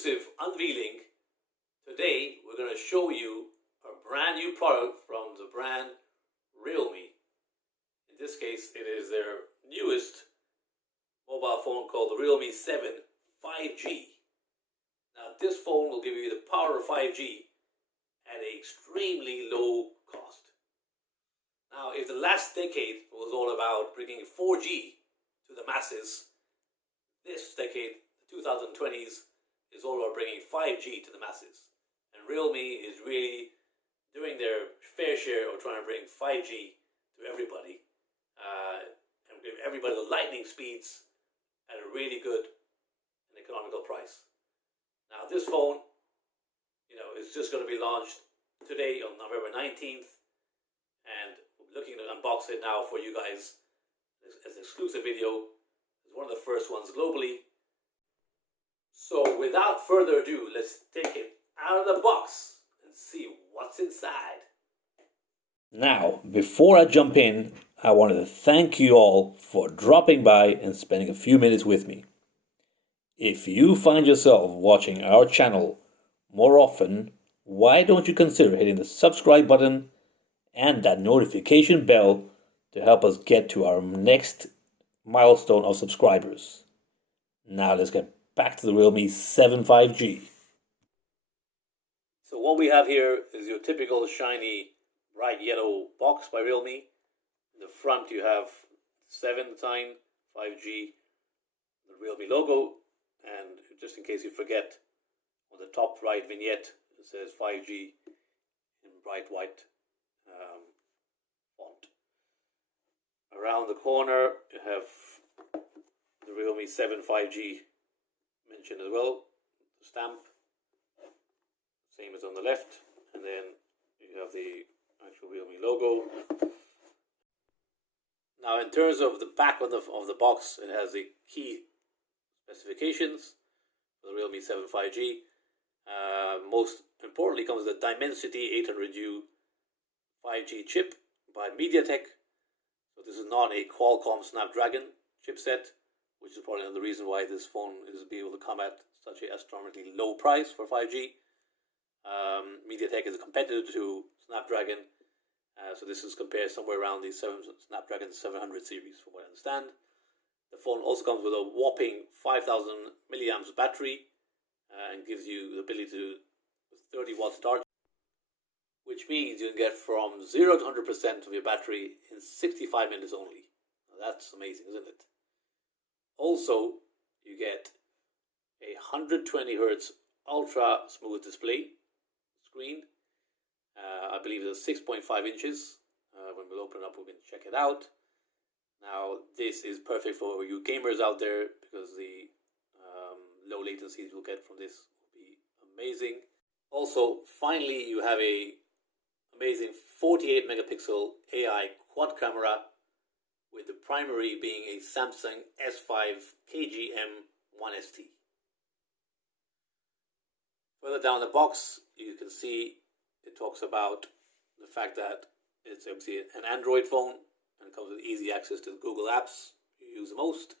exclusive unveiling. Today we're going to show you a brand new product from the brand Realme. In this case, it is their newest mobile phone called the Realme 7 5G. Now this phone will give you the power of 5G at an extremely low cost. Now if the last decade was all about bringing 4G to the masses, this decade, the 2020s, is all about bringing 5G to the masses. And Realme is really doing their fair share of trying to bring 5G to everybody and give everybody the lightning speeds at a really good and economical price. Now this phone, is just going to be launched today on November 19th, and we're looking to unbox it now for you guys as an exclusive video. It's one of the first ones globally. So without further ado, let's take it out of the box and see what's inside. Now, before I jump in, I wanted to thank you all for dropping by and spending a few minutes with me. If you find yourself watching our channel more often, why don't you consider hitting the subscribe button and that notification bell to help us get to our next milestone of subscribers. Now let's get back to the Realme 7 5G. So what we have here is your typical shiny bright yellow box by Realme. In the front you have 7 sign, 5G, the Realme logo, and just in case you forget, on the top right vignette it says 5G in bright white font. Around the corner you have the Realme 7 5G mentioned as well, the stamp, same as on the left, and then you have the actual Realme logo. Now in terms of the back of the box, it has the key specifications for the Realme 7 5G. Most importantly comes the Dimensity 800U 5G chip by MediaTek. So this is not a Qualcomm Snapdragon chipset, which is probably another reason why this phone is able to come at such an astronomically low price for 5G. MediaTek is a competitor to Snapdragon, so this is compared somewhere around the Snapdragon 700 series from what I understand. The phone also comes with a whopping 5,000 milliamps battery and gives you the ability to 30 watts charge, which means you can get from 0 to 100% of your battery in 65 minutes only. Now that's amazing, isn't it? Also, you get a 120 Hz ultra smooth display screen. I believe it's 6.5 inches. When we'll open it up, we can check it out. Now, this is perfect for you gamers out there because the low latencies you'll get from this will be amazing. Also, finally, you have a amazing 48 megapixel AI quad camera with the primary being a Samsung S5 KG-M1ST. Further down the box, you can see it talks about the fact that it's obviously an Android phone and it comes with easy access to Google apps you use the most.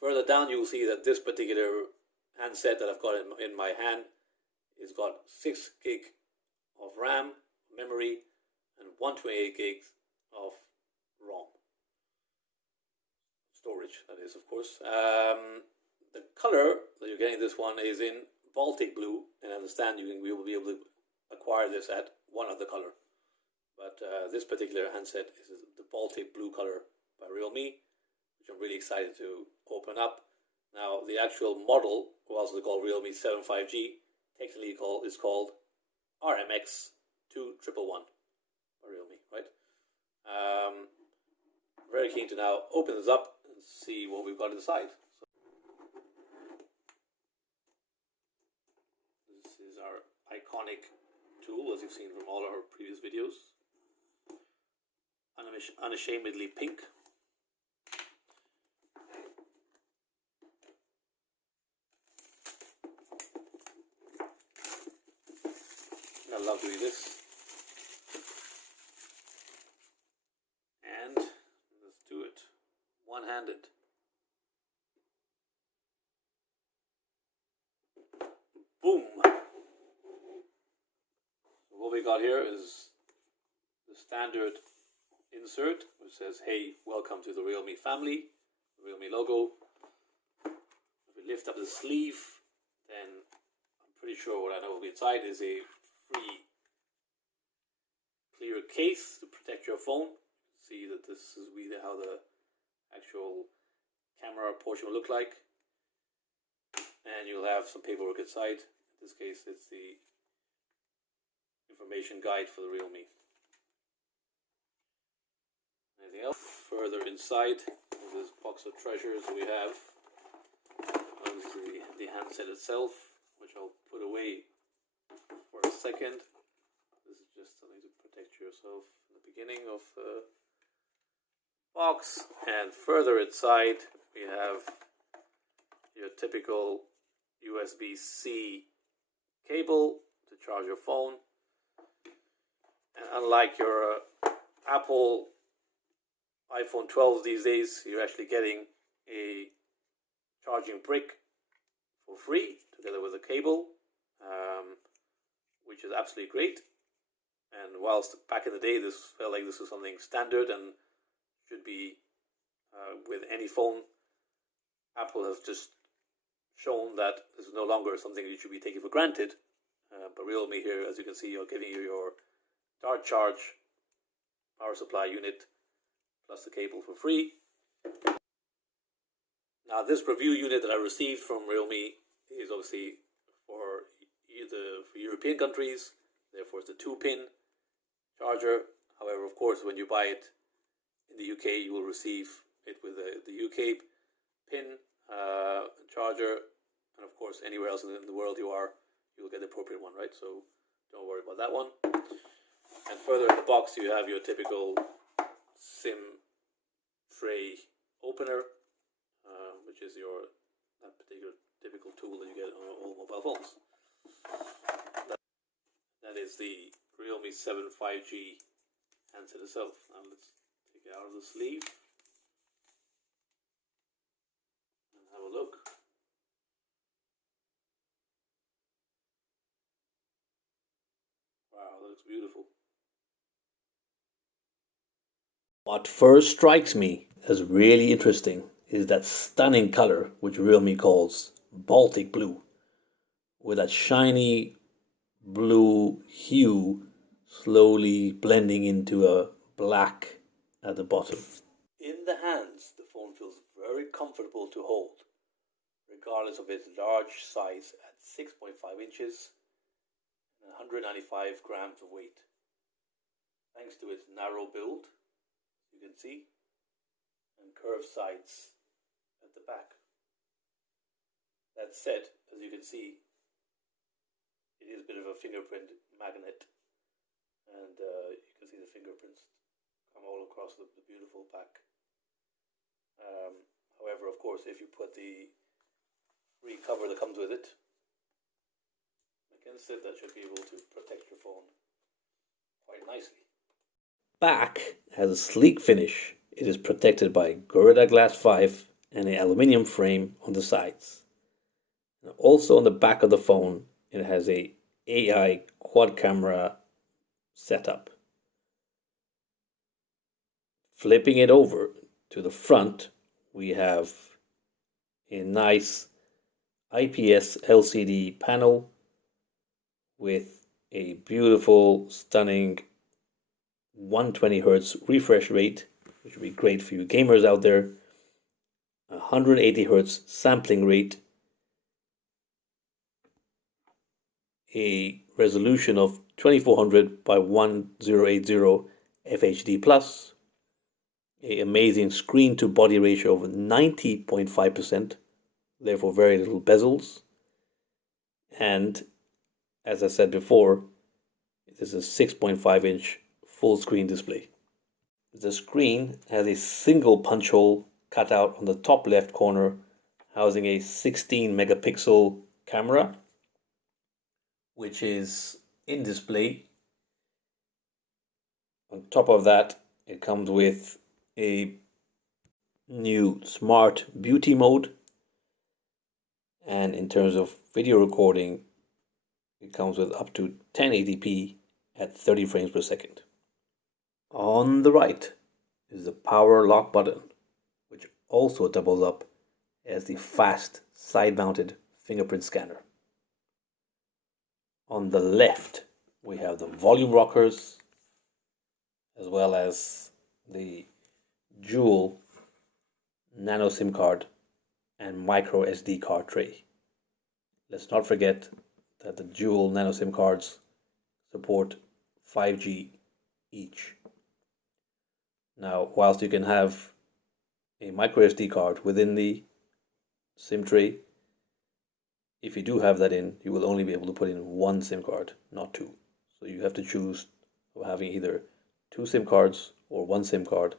Further down, you will see that this particular handset that I've got in my hand has got 6 gig of RAM memory and 128 gigs of ROM storage, that is, of course. The color that you're getting this one is in Baltic blue, and I understand we will be able to acquire this at one other color. But this particular handset is the Baltic blue color by Realme, which I'm really excited to open up. Now, the actual model, also called Realme 7 5G, technically is called RMX2111 by Realme, right? Very keen to now open this up and see what we've got inside. This is our iconic tool, as you've seen from all our previous videos. Unashamedly pink. I love doing this. And let's do it one-handed. got here is the standard insert, which says, "Hey, welcome to the Realme family," Realme logo. If we lift up the sleeve, then I'm pretty sure what I know will be inside is a free clear case to protect your phone. See that this is how the actual camera portion will look like. And you'll have some paperwork inside. In this case, it's the information guide for the Realme. Anything else? Further inside this box of treasures we have obviously the handset itself, which I'll put away for a second. This is just something to protect yourself in the beginning of the box. And further inside we have your typical USB-C cable to charge your phone. And unlike your Apple iPhone 12s these days, you're actually getting a charging brick for free together with a cable, which is absolutely great. And whilst back in the day this felt like this was something standard and should be with any phone, Apple has just shown that this is no longer something you should be taking for granted. But Realme here, as you can see, are giving you your Dart Charge power supply unit plus the cable for free. Now this review unit that I received from Realme is obviously for European countries, therefore it's a 2-pin charger. However, of course, when you buy it in the UK, you will receive it with the UK pin charger, and of course anywhere else in the world you'll get the appropriate one, right? So don't worry about that one. And further in the box you have your typical SIM tray opener, which is that particular typical tool that you get on all mobile phones. That is the Realme 7 5G handset itself. Now let's take it out of the sleeve and have a look. Wow, that looks beautiful. What first strikes me as really interesting is that stunning color, which Realme calls Baltic blue, with that shiny blue hue slowly blending into a black at the bottom. In the hands, the phone feels very comfortable to hold, regardless of its large size at 6.5 inches and 195 grams of weight. Thanks to its narrow build, you can see, and curved sides at the back. That said, as you can see, it is a bit of a fingerprint magnet, and you can see the fingerprints come all across the beautiful back. However, of course, if you put the free cover that comes with it against it, that should be able to protect your phone quite nicely. Back has a sleek finish. It is protected by Gorilla Glass 5 and an aluminium frame on the sides. And also on the back of the phone, it has a AI quad camera setup. Flipping it over to the front, we have a nice IPS LCD panel with a beautiful, stunning 120 Hz refresh rate, which would be great for you gamers out there. 180 Hz sampling rate, a resolution of 2400 by 1080 FHD plus, an amazing screen to body ratio of 90.5%, therefore very little bezels, and as I said before, it is a 6.5 inch full screen display. The screen has a single punch hole cut out on the top left corner, housing a 16 megapixel camera, which is in display. On top of that, it comes with a new smart beauty mode, and in terms of video recording, it comes with up to 1080p at 30 frames per second. On the right is the power lock button, which also doubles up as the fast side-mounted fingerprint scanner. On the left, we have the volume rockers, as well as the dual nano SIM card and micro SD card tray. Let's not forget that the dual nano SIM cards support 5G each. Now, whilst you can have a micro SD card within the SIM tray, if you do have that in, you will only be able to put in one SIM card, not two. So you have to choose of having either two SIM cards or one SIM card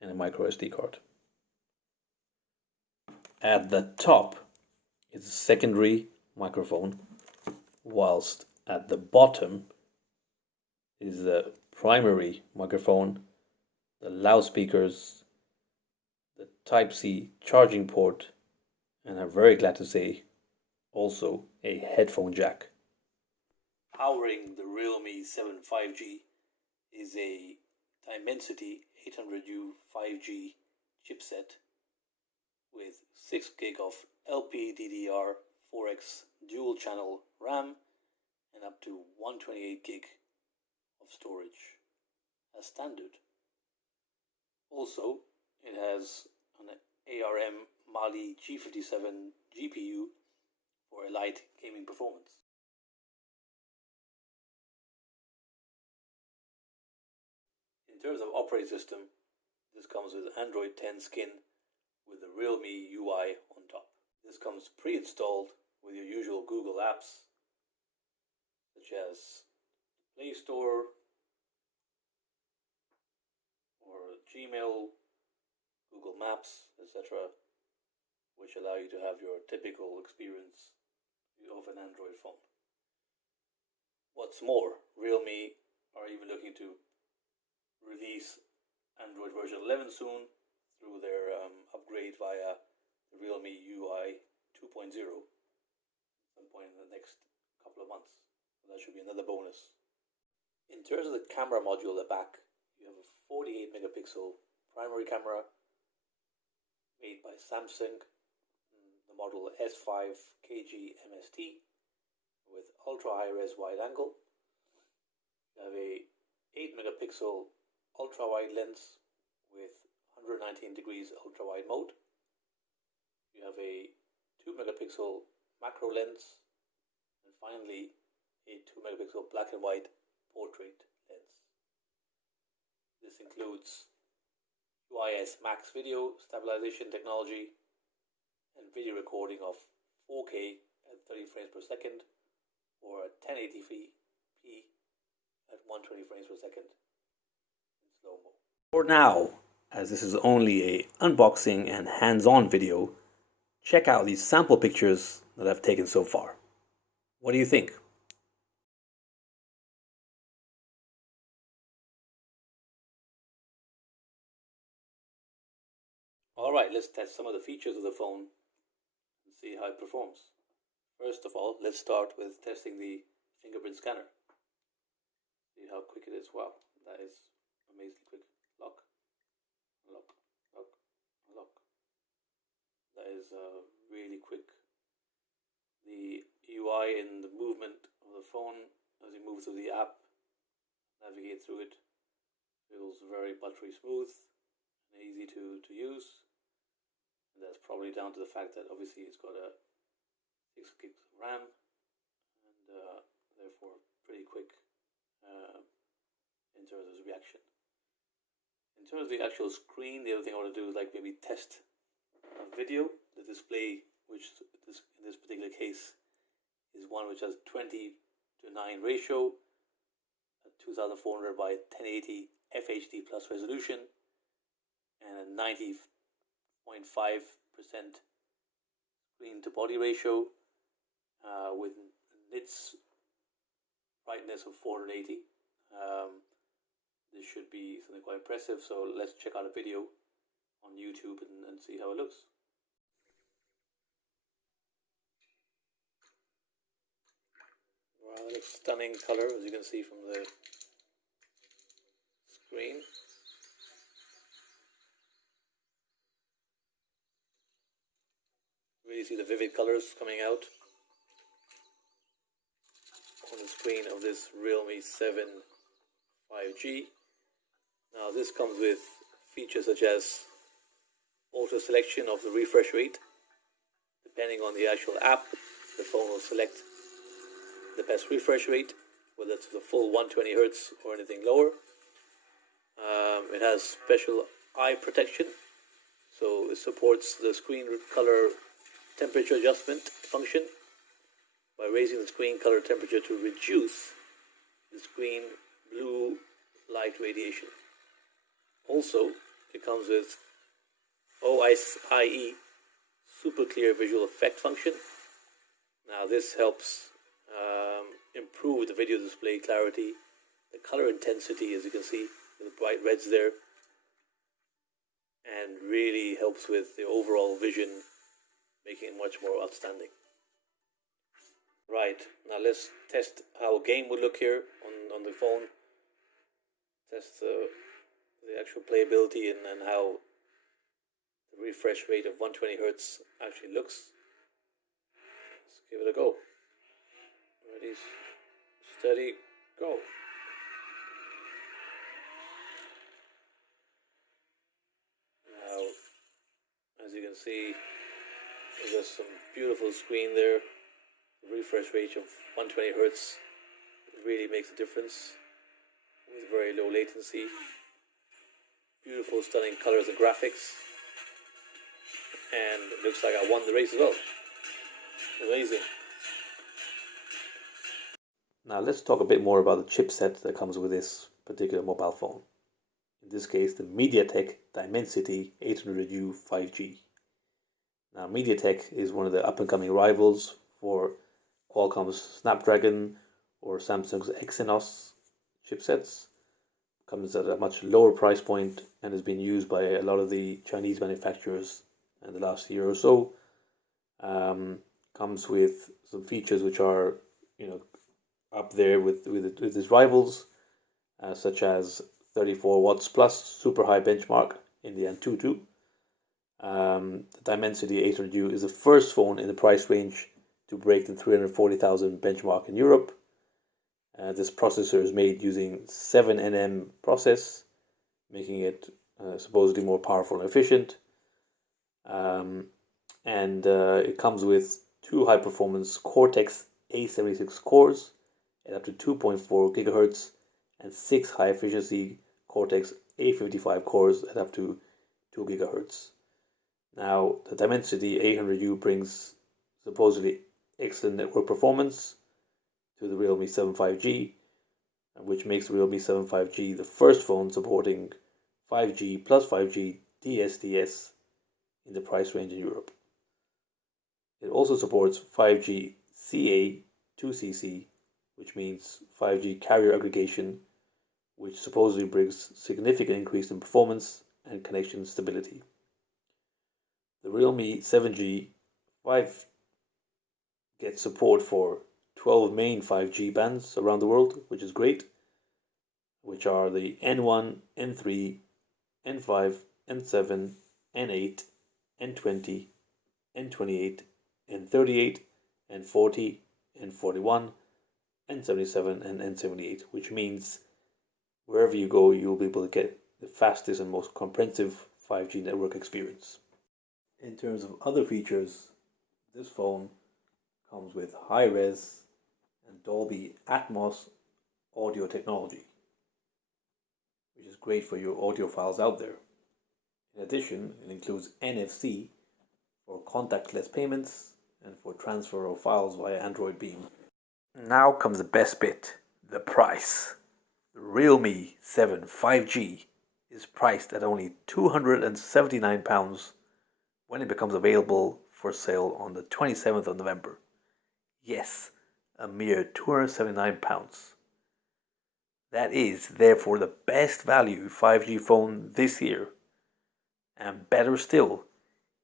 and a micro SD card. At the top is a secondary microphone, whilst at the bottom is the primary microphone, the loudspeakers, the Type-C charging port, and I'm very glad to say also a headphone jack. Powering the Realme 7 5G is a Dimensity 800U 5G chipset with 6 gig of LPDDR4X dual channel RAM and up to 128 gig of storage as standard. Also, it has an ARM Mali-G57 GPU for a light gaming performance. In terms of operating system, this comes with Android 10 skin with the Realme UI on top. This comes pre-installed with your usual Google apps such as Play Store or Gmail, Google Maps, etc., which allow you to have your typical experience of an Android phone. What's more, Realme are even looking to release Android version 11 soon through their upgrade via the Realme UI 2.0 at some point in the next couple of months. So that should be another bonus. In terms of the camera module at the back, you have a 48 megapixel primary camera made by Samsung, the model S5 KG MST with ultra high res wide angle. You have a 8 megapixel ultra wide lens with 119 degrees ultra wide mode. You have a 2 megapixel macro lens, and finally a 2 megapixel black and white portrait lens. This includes UIS Max video stabilization technology and video recording of 4K at 30 frames per second or 1080p at 120 frames per second in slow-mo. For now, as this is only a unboxing and hands-on video, check out these sample pictures that I've taken so far. What do you think? Alright, let's test some of the features of the phone and see how it performs. First of all, let's start with testing the fingerprint scanner. See how quick it is. Wow, that is amazingly quick. Lock, lock, lock, lock. That is really quick. The UI and the movement of the phone as you move through the app, navigate through it, feels very buttery smooth and easy to use. And that's probably down to the fact that obviously it's got a 6 gigs of RAM and therefore pretty quick in terms of its reaction. In terms of the actual screen, the other thing I want to do is like maybe test a video. The display, which in this particular case is one which has 20:9 ratio, 2400 by 1080 FHD plus resolution, and a 90.5% screen to body ratio with nits brightness of 480. This should be something quite impressive, so let's check out a video on YouTube and see how it looks. Well, Looks stunning color, as you can see from the screen. Really see the vivid colors coming out on the screen of this Realme 7 5G. Now this comes with features such as auto selection of the refresh rate. Depending on the actual app, the phone will select the best refresh rate, whether it's the full 120 Hz or anything lower. It has special eye protection, so it supports the screen color temperature adjustment function by raising the screen color temperature to reduce the screen blue light radiation. Also, it comes with OIE super clear visual effect function. Now this helps improve the video display clarity, the color intensity, as you can see, the bright reds there, and really helps with the overall vision, making it much more outstanding. Right, now let's test how a game would look here on the phone. Test the actual playability and how the refresh rate of 120 Hz actually looks. Let's give it a go. Ready, steady, go. Now, as you can see, there's some beautiful screen there. The refresh rate of 120 Hz really makes a difference with very low latency. Beautiful, stunning colors and graphics. And it looks like I won the race as well. Amazing. Now let's talk a bit more about the chipset that comes with this particular mobile phone. In this case, the MediaTek Dimensity 800U 5G. Now MediaTek is one of the up-and-coming rivals for Qualcomm's Snapdragon or Samsung's Exynos chipsets. Comes at a much lower price point and has been used by a lot of the Chinese manufacturers in the last year or so. Comes with some features which are, up there with its rivals, such as 34 watts plus super high benchmark in the Antutu. The Dimensity 800U is the first phone in the price range to break the 340,000 benchmark in Europe. This processor is made using 7nm process, making it supposedly more powerful and efficient. It comes with two high-performance Cortex A76 cores at up to 2.4 GHz and 6 high-efficiency Cortex A55 cores at up to 2 GHz. Now, the Dimensity 800U brings supposedly excellent network performance to the Realme 7 5G, which makes the Realme 7 5G the first phone supporting 5G plus 5G DSDS in the price range in Europe. It also supports 5G CA2CC, which means 5G carrier aggregation, which supposedly brings significant increase in performance and connection stability. The Realme 7G 5 gets support for 12 main 5G bands around the world, which is great, which are the N1, N3, N5, N7, N8, N20, N28, N38, N40, N41, N77, and N78, which means wherever you go, you'll be able to get the fastest and most comprehensive 5G network experience. In terms of other features, this phone comes with high-res and Dolby Atmos audio technology, which is great for your audiophiles out there. In addition, it includes NFC for contactless payments and for transfer of files via Android Beam. Now comes the best bit, the price. The Realme 7 5G is priced at only £279 when it becomes available for sale on the 27th of November. Yes, a mere £279. That is therefore the best value 5G phone this year. And better still,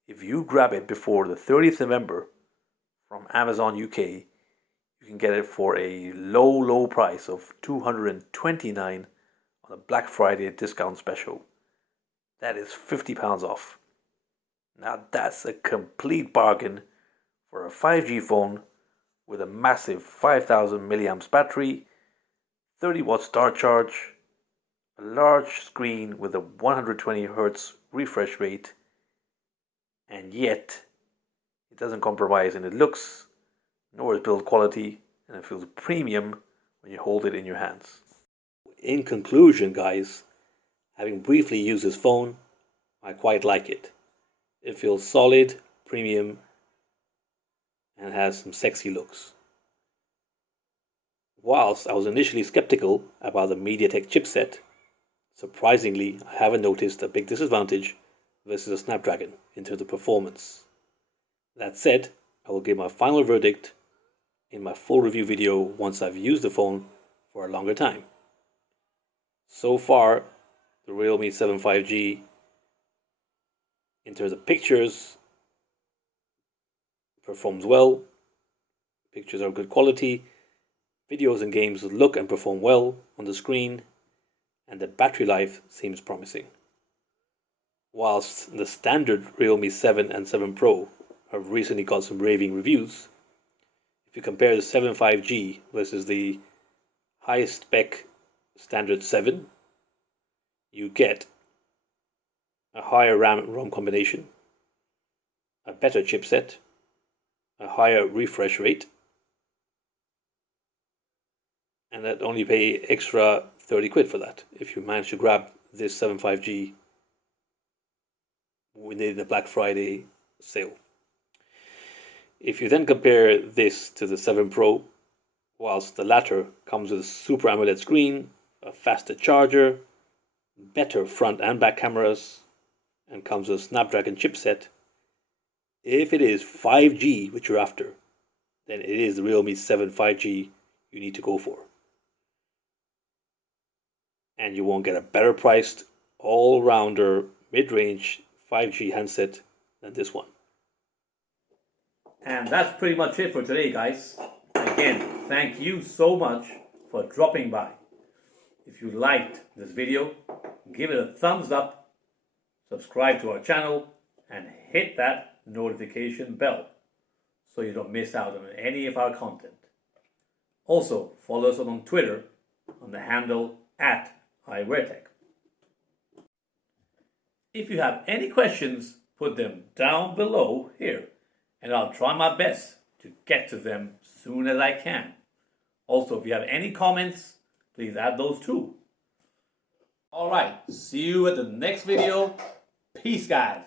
if you grab it before the 30th November from Amazon UK, you can get it for a low price of $229 on a Black Friday discount special. That is £50 off. Now that's a complete bargain for a 5G phone with a massive 5000 milliamps battery, 30 watt star charge, a large screen with a 120 Hz refresh rate, and yet it doesn't compromise in its looks, nor its build quality, and it feels premium when you hold it in your hands. In conclusion, guys, having briefly used this phone, I quite like it. It feels solid, premium, and has some sexy looks. Whilst I was initially skeptical about the MediaTek chipset, surprisingly I haven't noticed a big disadvantage versus a Snapdragon in terms of performance. That said, I will give my final verdict in my full review video once I've used the phone for a longer time. So far, the Realme 7 5G, in terms of pictures, performs well. Pictures are good quality. Videos and games look and perform well on the screen, and the battery life seems promising. Whilst the standard Realme 7 and 7 Pro have recently got some raving reviews, if you compare the 7 5G versus the highest spec standard 7, you get a higher RAM&ROM combination, a better chipset, a higher refresh rate, and that only pay extra 30 quid for that if you manage to grab this 7 5G within the Black Friday sale. If you then compare this to the 7 Pro, whilst the latter comes with a Super AMOLED screen, a faster charger, better front and back cameras, and comes with a Snapdragon chipset, if it is 5G which you're after, then it is the Realme 7 5G you need to go for. And you won't get a better priced, all-rounder, mid-range 5G handset than this one. And that's pretty much it for today, guys. Again, thank you so much for dropping by. If you liked this video, give it a thumbs up, subscribe to our channel, and hit that notification bell so you don't miss out on any of our content. Also, follow us on Twitter on the handle @i-WearTec. If you have any questions, put them down below here, and I'll try my best to get to them soon as I can. Also, if you have any comments, please add those too. Alright, see you at the next video. Peace, guys.